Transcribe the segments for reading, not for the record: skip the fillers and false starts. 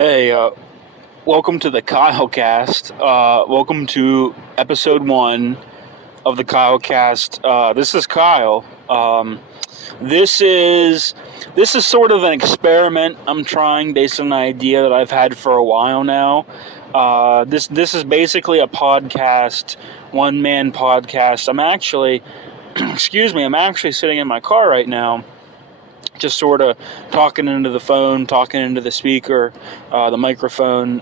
Hey, welcome to the KYLECAST. Welcome to Episode One of the KYLECAST. This is Kyle. This is sort of an experiment I'm trying based on an idea that I've had for a while now. This is basically a podcast, one-man podcast. I'm actually sitting in my car right now, just sort of talking into the phone, talking into the speaker, the microphone.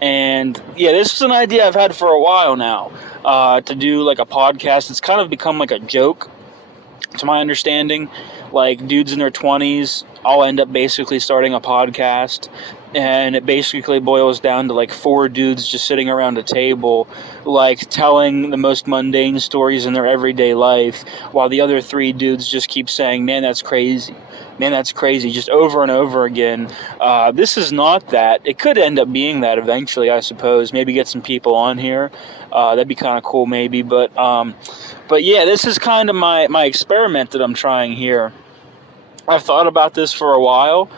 And yeah, this is an idea I've had for a while now, to do like a podcast. It's kind of become like a joke, to my understanding. Like dudes in their 20s all end up basically starting a podcast, and it basically boils down to like four dudes just sitting around a table, like telling the most mundane stories in their everyday life, while the other three dudes just keep saying, man, that's crazy, just over and over again. This is not that. It could end up being that eventually, I suppose. Maybe get some people on here. That'd be kind of cool, maybe. But yeah, this is kind of my experiment that I'm trying here. I've thought about this for a while,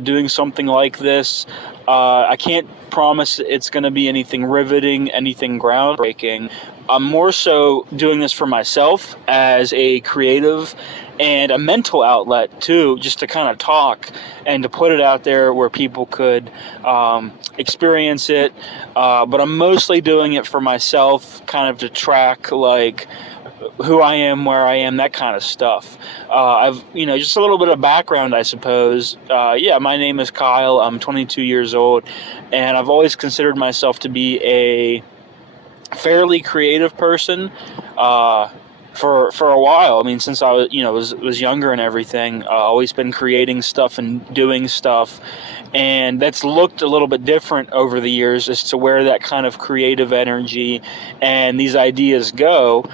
doing something like this. I can't promise it's going to be anything riveting, anything groundbreaking. I'm more so doing this for myself as a creative and a mental outlet too, just to kind of talk and to put it out there where people could experience it. But I'm mostly doing it for myself, kind of to track like who I am, where I am, that kind of stuff. I've, just a little bit of background, I suppose. My name is Kyle. I'm 22 years old, and I've always considered myself to be a fairly creative person. For a while. I mean, since I was younger and everything, always been creating stuff and doing stuff, and that's looked a little bit different over the years as to where that kind of creative energy and these ideas go.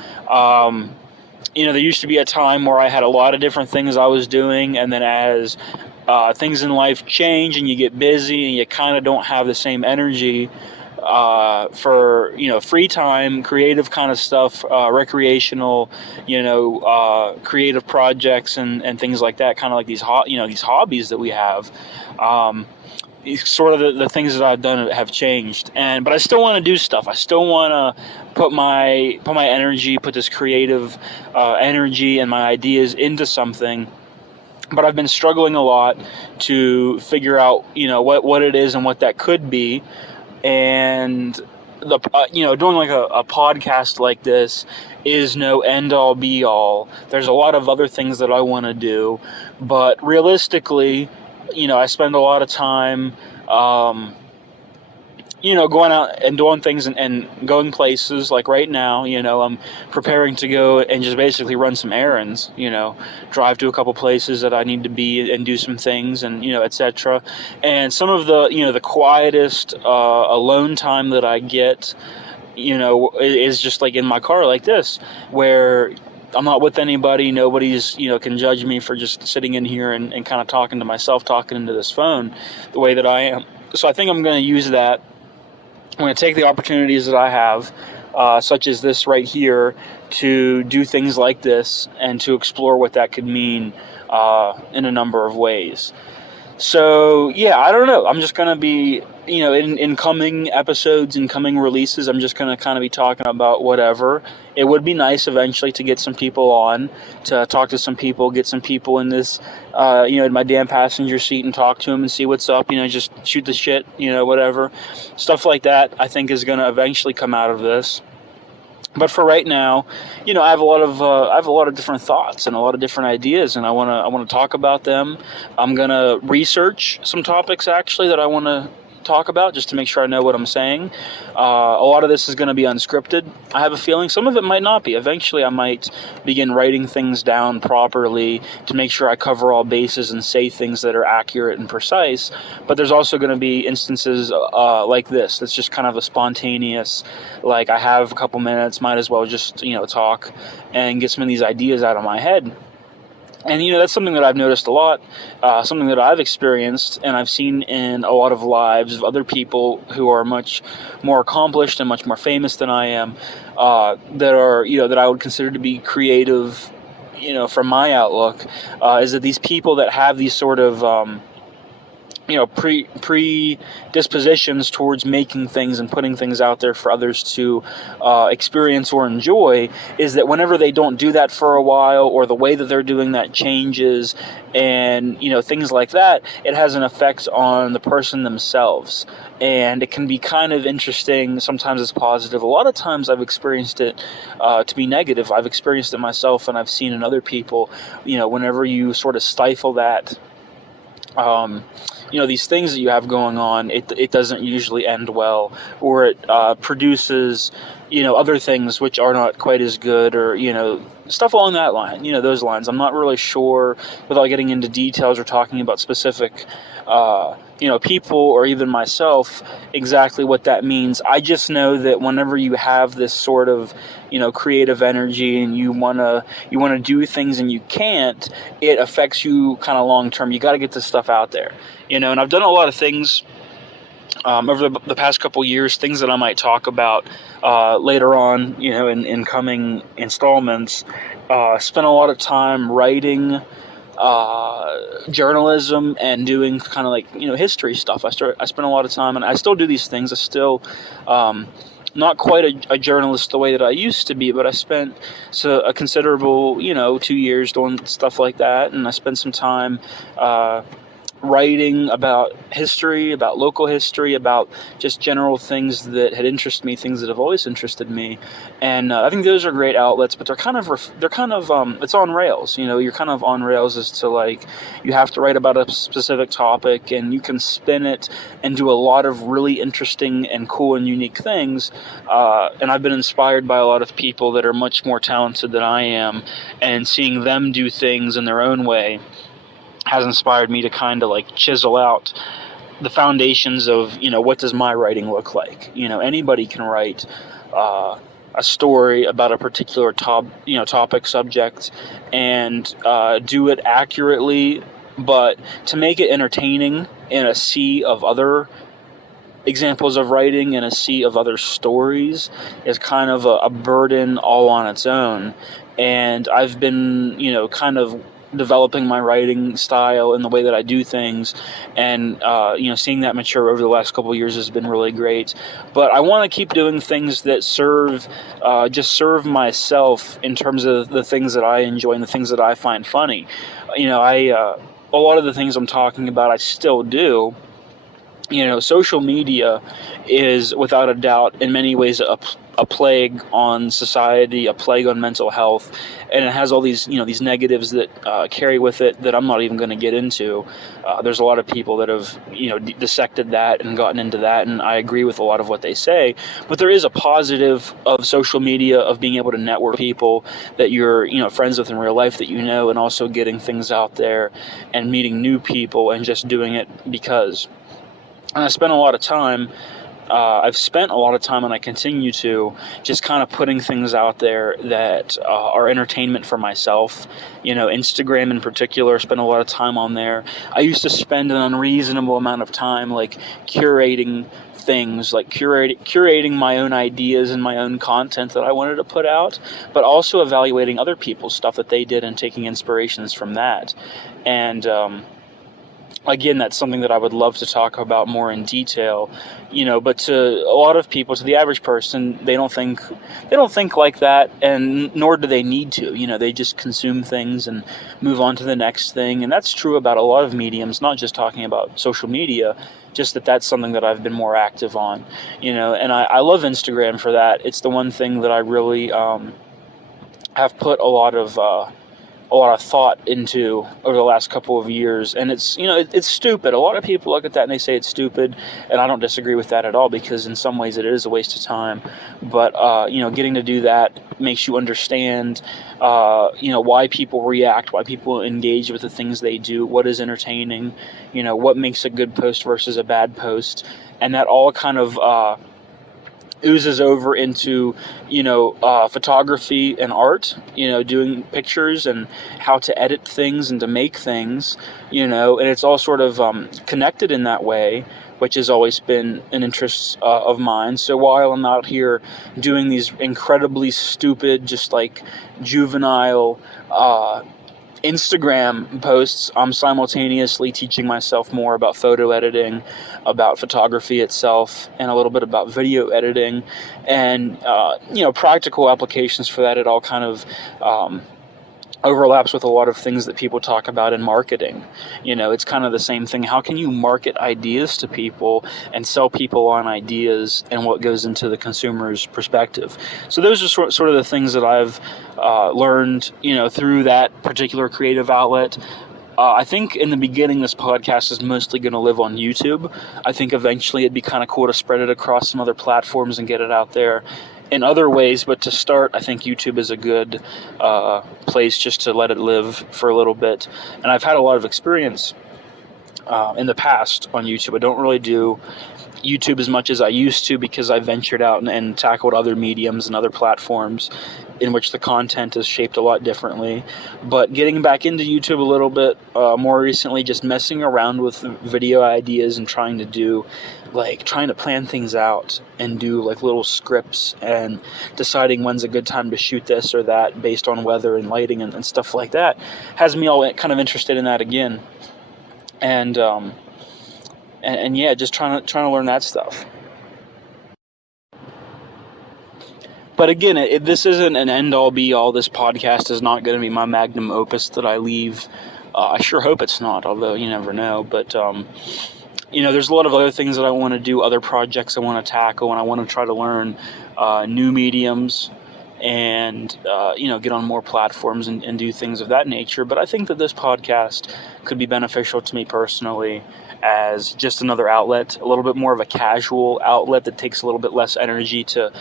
There used to be a time where I had a lot of different things I was doing, and then as things in life change and you get busy and you kind of don't have the same energy for free time, creative kind of stuff, recreational, creative projects and things like that, kind of like these hobbies that we have. Sort of the things that I've done have changed, but I still want to do stuff. I still want to put my energy, put this creative energy and my ideas into something. But I've been struggling a lot to figure out what it is and what that could be. And doing like a podcast like this is no end all be all. There's a lot of other things that I want to do, but realistically, I spend a lot of time, going out and doing things and going places. Like right now, I'm preparing to go and just basically run some errands, drive to a couple places that I need to be and do some things and, etc. And some of the, the quietest alone time that I get, is just like in my car like this, where I'm not with anybody. Nobody's, can judge me for just sitting in here and kind of talking to myself, talking into this phone the way that I am. So I think I'm going to use that. I'm going to take the opportunities that I have, such as this right here, to do things like this and to explore what that could mean in a number of ways. So, yeah, I don't know. I'm just going to be, in coming episodes and coming releases, I'm just going to kind of be talking about whatever. It would be nice eventually to get some people on, to talk to some people, get some people in this, in my damn passenger seat and talk to them and see what's up, just shoot the shit, whatever. Stuff like that, I think, is going to eventually come out of this. But for right now, I have a lot of different thoughts and a lot of different ideas, and I want to talk about them. I'm gonna research some topics actually that I want to talk about, just to make sure I know what I'm saying. A lot of this is going to be unscripted. I have a feeling some of it might not be. Eventually I might begin writing things down properly to make sure I cover all bases and say things that are accurate and precise. But there's also going to be instances like this that's just kind of a spontaneous, like I have a couple minutes, might as well just talk and get some of these ideas out of my head. And, that's something that I've noticed a lot, something that I've experienced and I've seen in a lot of lives of other people who are much more accomplished and much more famous than I am, that are, that I would consider to be creative, from my outlook, is that these people that have these sort of predispositions towards making things and putting things out there for others to experience or enjoy, is that whenever they don't do that for a while, or the way that they're doing that changes, and things like that, it has an effect on the person themselves. And it can be kind of interesting. Sometimes it's positive. A lot of times I've experienced it to be negative. I've experienced it myself, and I've seen in other people, whenever you sort of stifle that, these things that you have going on, it doesn't usually end well, or it produces, other things which are not quite as good, or, stuff along that line, those lines. I'm not really sure, without getting into details or talking about specific, people, or even myself, exactly what that means. I just know that whenever you have this sort of, creative energy, and you want to do things and you can't, it affects you kind of long term. You got to get this stuff out there, and I've done a lot of things over the past couple years, things that I might talk about later on, in coming installments. Spent a lot of time writing journalism and doing kind of like history stuff. I spent a lot of time, and I still do these things. I still not quite a journalist the way that I used to be, but I spent a considerable 2 years doing stuff like that, and I spent some time writing about history, about local history, about just general things that had interested me, things that have always interested me. And I think those are great outlets, but they're kind of it's on rails. You're kind of on rails as to, like, you have to write about a specific topic, and you can spin it and do a lot of really interesting and cool and unique things. And I've been inspired by a lot of people that are much more talented than I am, and seeing them do things in their own way has inspired me to kind of like chisel out the foundations of, what does my writing look like? Anybody can write a story about a particular topic, subject, and do it accurately, but to make it entertaining in a sea of other examples of writing and a sea of other stories is kind of a burden all on its own. And I've been, kind of developing my writing style and the way that I do things, and seeing that mature over the last couple of years has been really great. But I want to keep doing things that serve myself in terms of the things that I enjoy and the things that I find funny. A lot of the things I'm talking about I still do. Social media is without a doubt in many ways a plague on society, a plague on mental health, and it has all these these negatives that carry with it that I'm not even going to get into. There's a lot of people that have dissected that and gotten into that, and I agree with a lot of what they say. But there is a positive of social media, of being able to network with people that you're friends with in real life, that and also getting things out there and meeting new people and just doing it because. And I've spent a lot of time, and I continue to, just kind of putting things out there that are entertainment for myself. Instagram in particular, spend a lot of time on there. I used to spend an unreasonable amount of time, like, curating things, like curating my own ideas and my own content that I wanted to put out, but also evaluating other people's stuff that they did and taking inspirations from that. And, again, that's something that I would love to talk about more in detail, but to a lot of people, to the average person, they don't think like that, and nor do they need to. They just consume things and move on to the next thing. And that's true about a lot of mediums, not just talking about social media, just that's something that I've been more active on, and I love Instagram for that. It's the one thing that I really have put a lot of thought into over the last couple of years. And it's it's stupid. A lot of people look at that and they say it's stupid, and I don't disagree with that at all, because in some ways it is a waste of time. But getting to do that makes you understand why people react, why people engage with the things they do, what is entertaining, what makes a good post versus a bad post, and that all kind of oozes over into photography and art, doing pictures and how to edit things and to make things, and it's all sort of connected in that way, which has always been an interest of mine. So while I'm out here doing these incredibly stupid, just like juvenile Instagram posts, I'm simultaneously teaching myself more about photo editing, about photography itself, and a little bit about video editing, and practical applications for that. It all kind of overlaps with a lot of things that people talk about in marketing. It's kind of the same thing. How can you market ideas to people and sell people on ideas and what goes into the consumer's perspective? So those are sort of the things that I've learned, through that particular creative outlet. I think in the beginning, this podcast is mostly going to live on YouTube. I think eventually it'd be kind of cool to spread it across some other platforms and get it out there in other ways, but to start, I think YouTube is a good place just to let it live for a little bit. And I've had a lot of experience in the past on YouTube. I don't really do YouTube as much as I used to because I ventured out and tackled other mediums and other platforms in which the content is shaped a lot differently. But getting back into YouTube a little bit more recently, just messing around with video ideas and trying to plan things out and do like little scripts and deciding when's a good time to shoot this or that based on weather and lighting and stuff like that has me all kind of interested in that again. And yeah, just trying to learn that stuff. But again, this isn't an end-all, be-all. This podcast is not going to be my magnum opus that I leave. I sure hope it's not, although you never know. But, there's a lot of other things that I want to do, other projects I want to tackle, and I want to try to learn new mediums and, get on more platforms and do things of that nature. But I think that this podcast could be beneficial to me personally as just another outlet, a little bit more of a casual outlet that takes a little bit less energy to,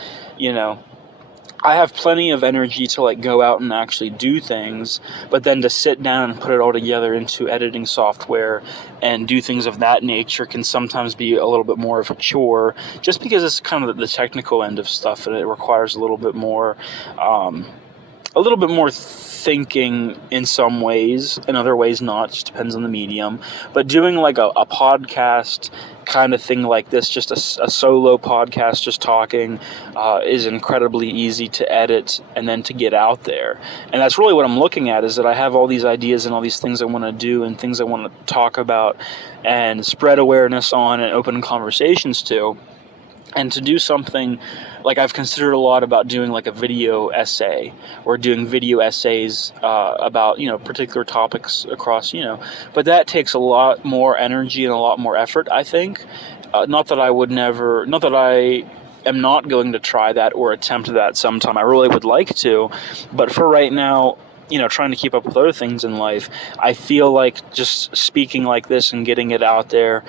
I have plenty of energy to go out and actually do things, but then to sit down and put it all together into editing software and do things of that nature can sometimes be a little bit more of a chore, just because it's kind of the technical end of stuff and it requires a little bit more thinking in some ways, in other ways not, just depends on the medium. But doing a podcast kind of thing like this, just a solo podcast, just talking, is incredibly easy to edit and then to get out there. And that's really what I'm looking at, is that I have all these ideas and all these things I want to do and things I want to talk about and spread awareness on and open conversations to. And to do something like I've considered a lot about doing a video essay or doing video essays about, particular topics across, but that takes a lot more energy and a lot more effort, I think. Not that I am not going to try that or attempt that sometime. I really would like to, but for right now, trying to keep up with other things in life, I feel like just speaking like this and getting it out there,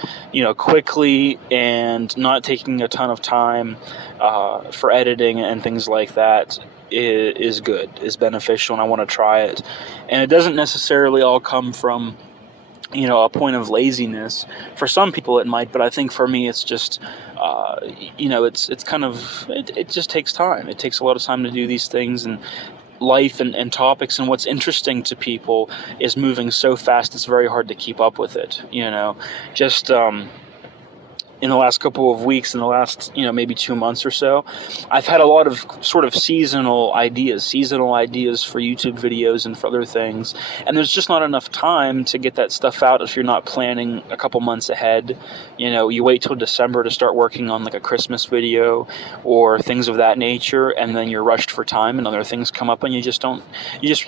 quickly and not taking a ton of time for editing and things like that is good, is beneficial, and I want to try it. And it doesn't necessarily all come from, a point of laziness. For some people it might, but I think for me it's just, it's kind of, it just takes time. It takes a lot of time to do these things, and life and topics and what's interesting to people is moving so fast it's very hard to keep up with it. Just in the last couple of weeks, in the last, maybe 2 months or so, I've had a lot of sort of seasonal ideas for YouTube videos and for other things. And there's just not enough time to get that stuff out if you're not planning a couple months ahead. You wait till December to start working on a Christmas video or things of that nature, and then you're rushed for time and other things come up and you just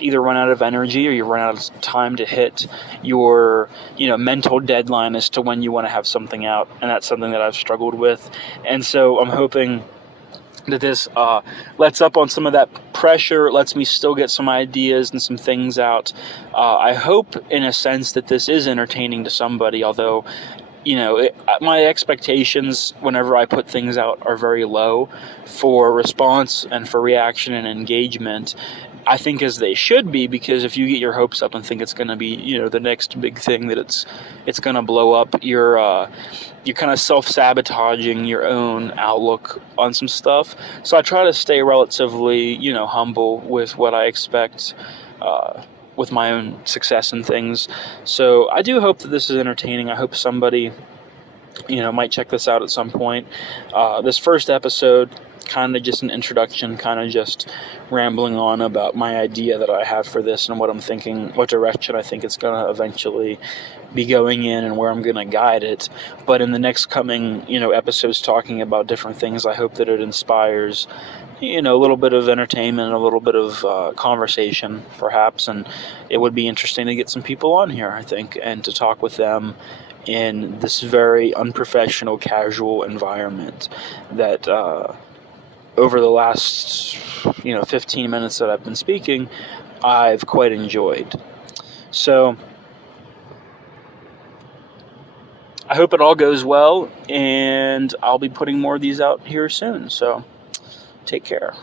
either run out of energy or you run out of time to hit your, mental deadline as to when you want to have something out. And that's something that I've struggled with. And so I'm hoping that this lets up on some of that pressure, lets me still get some ideas and some things out. I hope in a sense that this is entertaining to somebody, although my expectations whenever I put things out are very low for response and for reaction and engagement. I think as they should be, because if you get your hopes up and think it's going to be, the next big thing, that it's going to blow up, you're kind of self-sabotaging your own outlook on some stuff. So I try to stay relatively, humble with what I expect with my own success and things. So I do hope that this is entertaining. I hope somebody, might check this out at some point. This first episode kind of just an introduction, kind of just rambling on about my idea that I have for this and what I'm thinking, what direction I think it's going to eventually be going in and where I'm going to guide it. But in the next coming, episodes talking about different things, I hope that it inspires, a little bit of entertainment, a little bit of conversation, perhaps. And it would be interesting to get some people on here, I think, and to talk with them in this very unprofessional, casual environment that over the last 15 minutes that I've been speaking, I've quite enjoyed. So I hope it all goes well, and I'll be putting more of these out here soon. So take care.